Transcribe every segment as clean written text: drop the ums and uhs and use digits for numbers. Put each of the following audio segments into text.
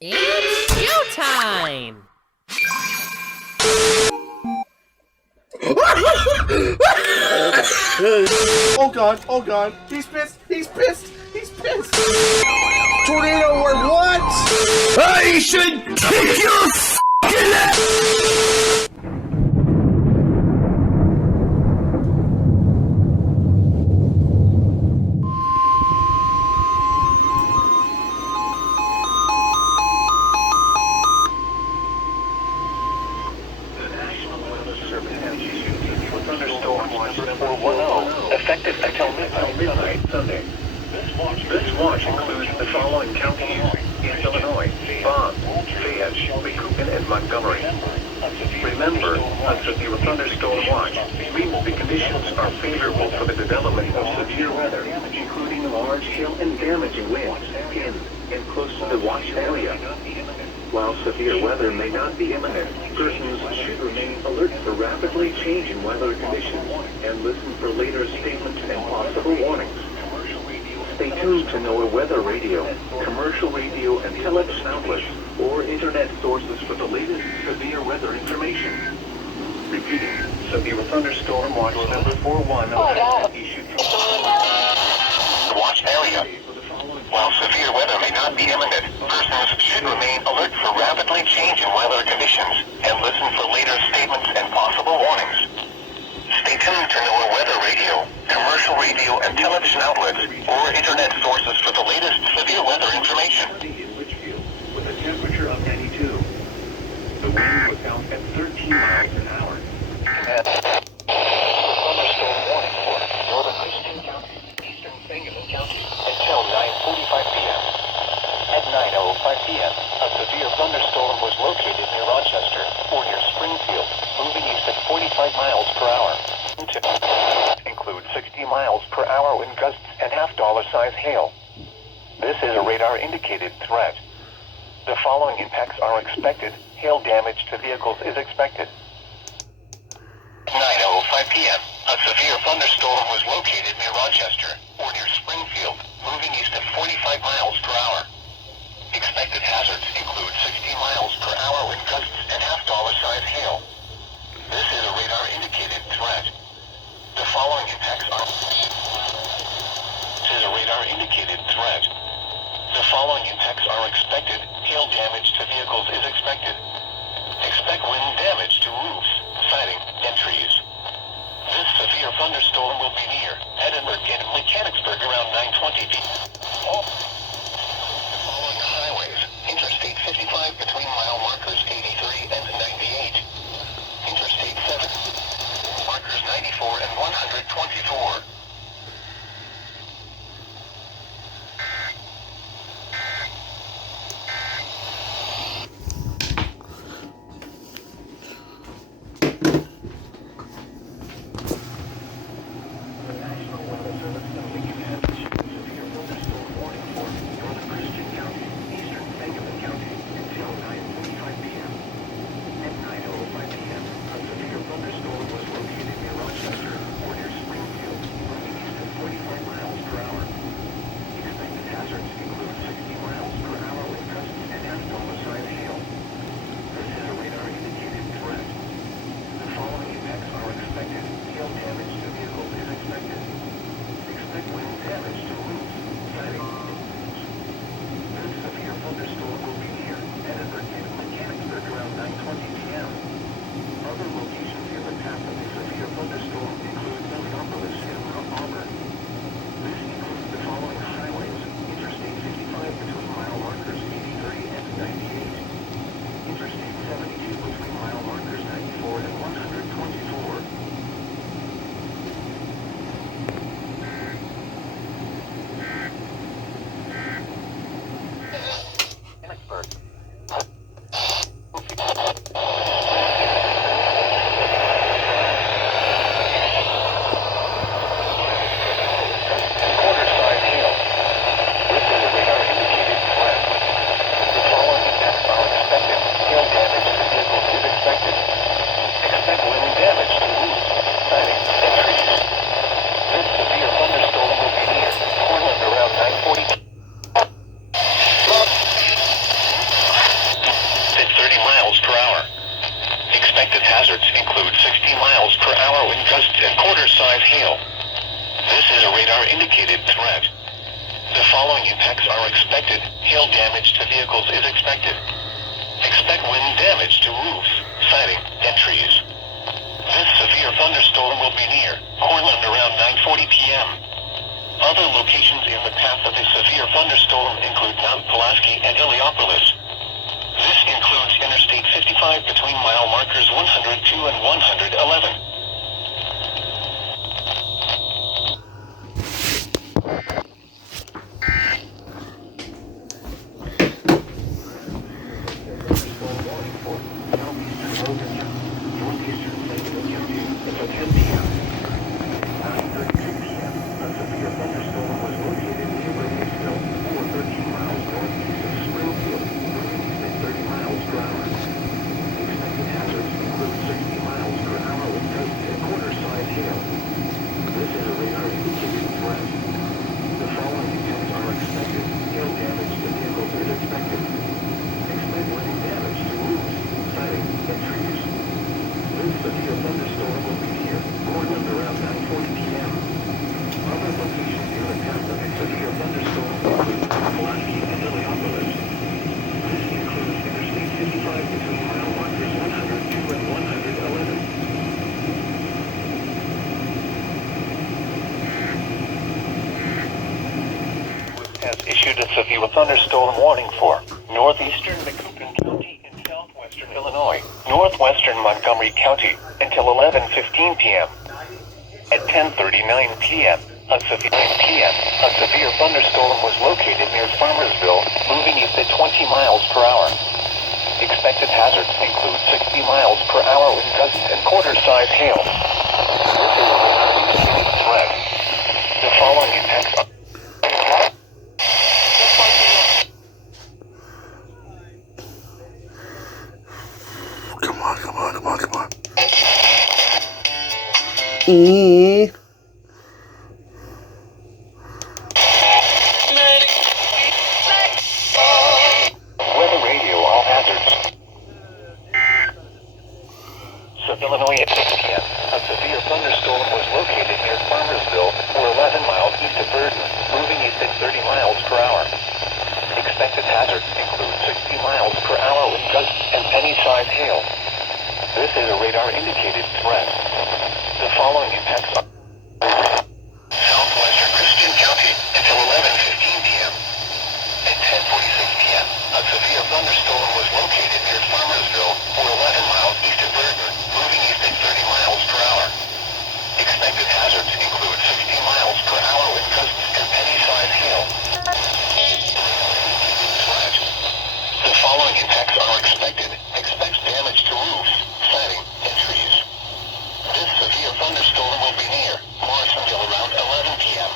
It's showtime! Oh god, he's pissed! Tornado or what? I should kick your f***ing ass! Thunderstorm number 410, effective until midnight Sunday. This watch includes the following counties in Illinois: Bond, Fayette, Macoupin, and Montgomery. Remember, a severe thunderstorm watch means the conditions are favorable for the development of severe weather, including large hail and damaging winds in and close to the watch area. While severe weather may not be imminent, persons should remain alert for rapidly changing weather conditions and listen for later statements and possible warnings. Stay tuned to NOAA weather radio, commercial radio and television outlets, or internet sources for the latest severe weather information. Repeating, severe thunderstorm watch number 410 issued from the watch area. While severe weather may not be imminent, persons should remain alert for rapidly changing weather conditions and listen for later statements and possible warnings. Stay tuned to NOAA weather radio, commercial radio and television outlets, or internet sources for the latest severe weather information. In Litchfield, with a temperature of 92. The wind was out at 13 miles an hour. Thunderstorm warning for northern Christian County, eastern Stangulan County, until 9:45 p.m. At 9:05 p.m., a severe thunderstorm was located near Rochester, or near Springfield, moving east at 45 miles per hour. Include 60 miles per hour wind gusts and half-dollar-size hail. This is a radar-indicated threat. The following impacts are expected. Hail damage to vehicles is expected. 9:05 p.m., a severe thunderstorm was located near Rochester, or near Springfield, moving east at 45 miles per hour. Expected hazards include 60 miles per hour wind gusts and half-dollar-size hail. This is a radar-indicated threat. The following impacts are... This is a radar-indicated threat. The following impacts are expected. Hail damage to vehicles is expected. Expect wind damage to roofs, siding, and trees. This severe thunderstorm will be near Edinburgh and Mechanicsburg around 9:20 p.m. The following highways: Interstate 55 between mile markers 83 and 98. Interstate 7, markers 94 and 124. hail. This is a radar-indicated threat. The following impacts are expected. Hail damage to vehicles is expected. Expect wind damage to roofs, siding, and trees. This severe thunderstorm will be near Cortland around 9:40 p.m. Other locations in the path of a severe thunderstorm include Mount Pulaski and Heliopolis. This includes Interstate 55 between mile markers 102 and 111. Issued a severe thunderstorm warning for northeastern Macoupin County in southwestern Illinois, northwestern Montgomery County until 11:15 p.m. At 10:39 p.m., a severe thunderstorm was located near Farmersville, moving east at 20 miles per hour. Expected hazards include 60 miles per hour wind gusts and quarter-size hail. This is a radar-indicated threat. The following impacts are Come on. E. Weather radio, all hazards. Illinois at 6 p.m. A severe thunderstorm was located near Farmersville, or 11 miles east of Burton, moving east at 30 miles per hour. Expected hazards include 60 miles per hour wind gusts and penny-sized hail. This is a radar-indicated threat. The following impacts are Southwestern Christian County until 11:15 p.m. At 10:46 p.m., a severe thunderstorm was located near Farmersville, or 11 miles east of Burton, moving east at 30 miles per hour. Expected hazards include 60 miles per hour wind gusts and penny-sized hail. Threat. The following impacts are expected. Expect damage to roofs, siding, and trees. This severe thunderstorm will be near Morris until around 11 p.m.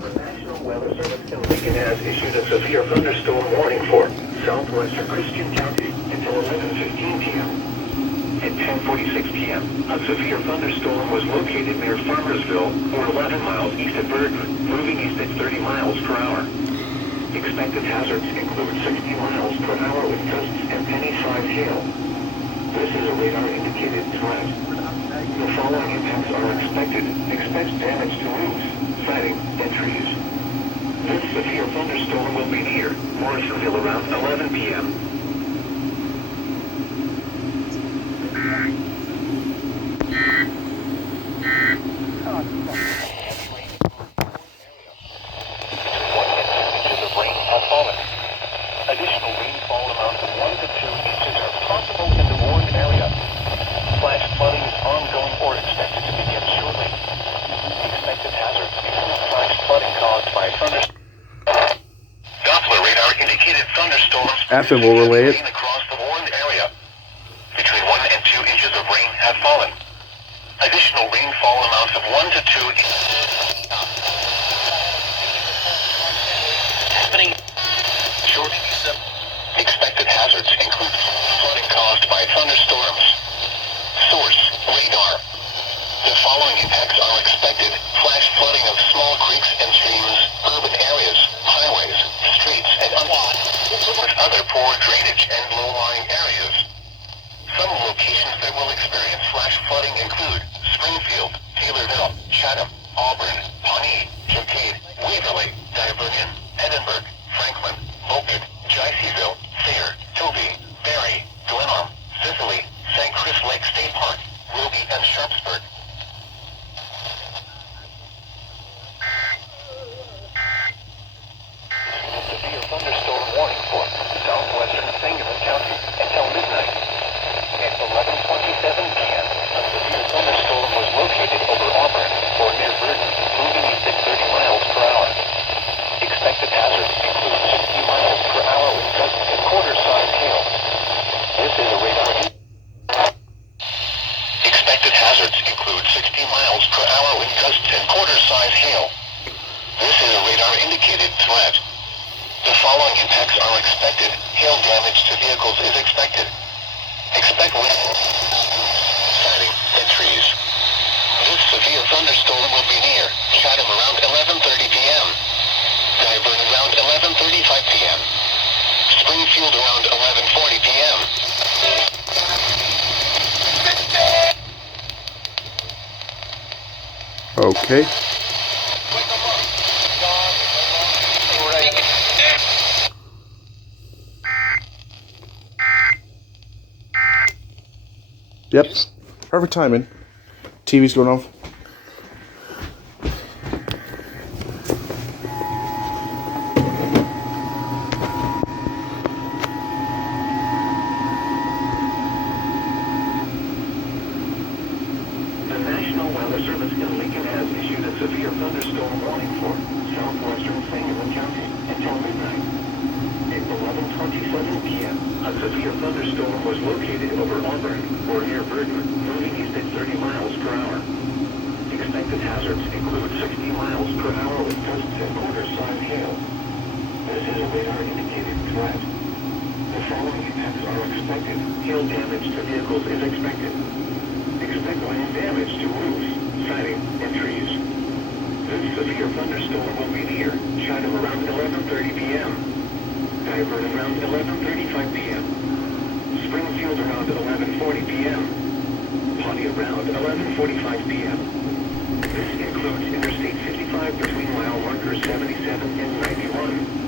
The National Weather Service in Lincoln has issued a severe thunderstorm warning for Southwestern Christian County until 11:15 p.m. At 10:46 p.m., a severe thunderstorm was located near Farmersville, or 11 miles east of Burton, moving east at 30 miles per hour. Expected hazards include 60 miles per hour wind gusts and penny-sized hail. This is a radar-indicated threat. The following impacts are expected. Expect damage to roofs, siding, and trees. This severe thunderstorm will be near Morrisonville around 11 p.m. Additional rainfall amounts of 1 to 2 inches are possible in the warned area. Flash flooding is ongoing or expected to begin shortly. Expected hazards include flash flooding caused by thunderstorms. Doppler radar indicated thunderstorms After we'll relay it. across the warned area. Between 1 and 2 inches of rain have fallen. Additional rainfall amounts of 1 to 2 inches. Expected hazards include flooding caused by thunderstorms. Source, radar. The following impacts are expected. Flash flooding of small creeks and streams, drainage and low-lying areas. Some locations that will experience flash flooding include Springfield, Taylorville, Chatham, Auburn, Pawnee, Kincaid, Waverly, Divernon, Edinburgh, Franklin, Logan, Jayceeville, Sayre, Toby, Barrie, Glenarm, Cicely, St. Chris Lake State Park, Roby, and Sharpsburg. Severe thunderstorm warning for Southwestern Stangulan County until midnight. At 11:27 p.m., a severe thunderstorm was located over Auburn or near Burton, moving east at 30 miles per hour. Expected hazards include 60 miles per hour with gusts and quarter-size hail. This is a radar. Expected hazards include 60 miles per hour with gusts and quarter-size hail. This is a radar-indicated threat. The following impacts are expected. Hail damage to vehicles is expected. Expect wind, siding, and trees. This severe thunderstorm will be near Chatham around 11:30 p.m. Divernon around 11:35 p.m. Springfield around 11:40 p.m. Okay. Yep. Perfect timing. TV's going off. The National Weather Service in Lincoln has issued a severe thunderstorm warning for Southwestern Stangulan County until midnight. At 11:27 p.m., a severe thunderstorm was located over Auburn or near Burton, moving east at 30 miles per hour. Expected hazards include 60 miles per hour with gusts and quarter-size hail. This is a radar-indicated threat. The following impacts are expected. Hail damage to vehicles is expected. Expect wind damage to roofs, siding, and trees. This severe thunderstorm will be near Chatham around 11:30 p.m. Divernon around 11:35 p.m. Springfield around 11:40 p.m. Pawnee around 11:45 p.m. This includes Interstate 55 between mile markers 77 and 91.